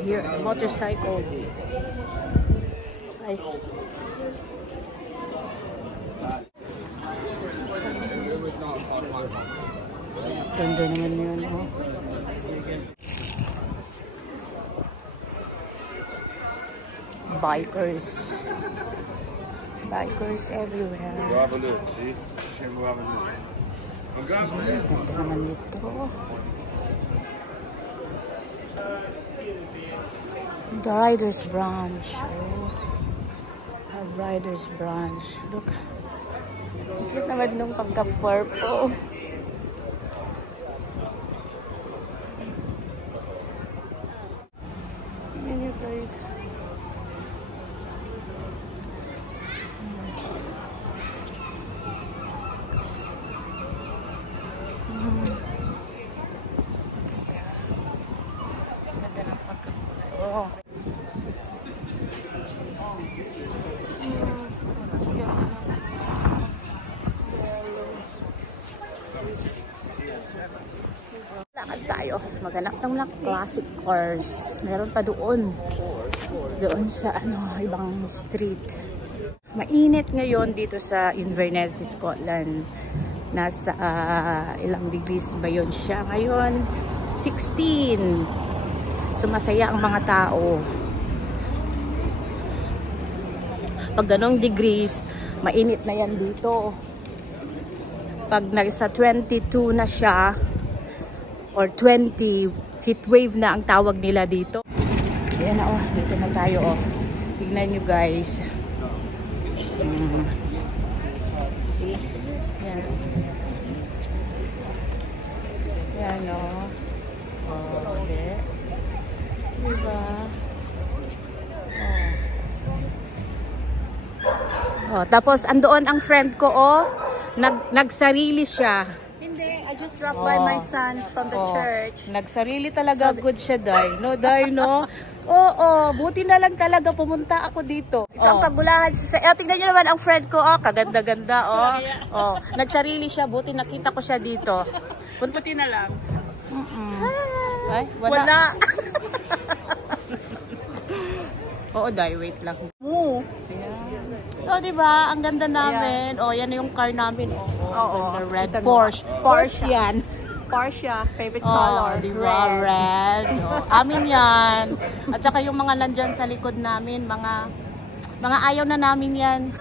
here, the motorcycle. I see. Ganda naman yun, oh. Bikers. Bikers everywhere. We'll have a look, see? We'll have a look. I'm going for it. Ganda naman ito. The Riders Branch. Oh. Have Riders Branch. Look. Bakit naman nung pagka-purple? Tingnan nyo guys. Ganda ng pagka-purple. Lakad tayo. Maghanap ng mga classic cars. Meron pa doon. Doon sa ibang street. Mainit ngayon dito sa Inverness, Scotland. Nasa ilang degrees ba yun siya? Ngayon, 16. So masaya ang mga tao. Pag ganong degrees, mainit na yan dito. Pag nasa 22 na siya, or 20, heat wave na ang tawag nila dito. Ayan na, oh, dito na tayo, oh. Tignan nyo guys. See? Yan. Yan, oh. Oh, okay. Diba? Oh. Oh, tapos andoon ang friend ko, oh. Nagsarili siya. I just dropped by my sons from the church. Nagsarili talaga, so, good siya, Day. No, Day, no? Oo, buti na lang talaga pumunta ako dito. Ito ang kagulahan. Tingnan nyo naman ang friend ko. Oh, kaganda-ganda. Oh. Oh, nagsarili siya. Buti nakita ko siya dito. Buti na lang. Ay, wala. Oo, Day, wait lang. Oo. So, diba, ang ganda namin. Oh, yan yung car namin. Oh, the red Porsche. Porsche yan. Porsche, favorite color. Diba, red. Oh, amin yan. At saka yung mga nandyan sa likod namin, mga ayaw na namin yan.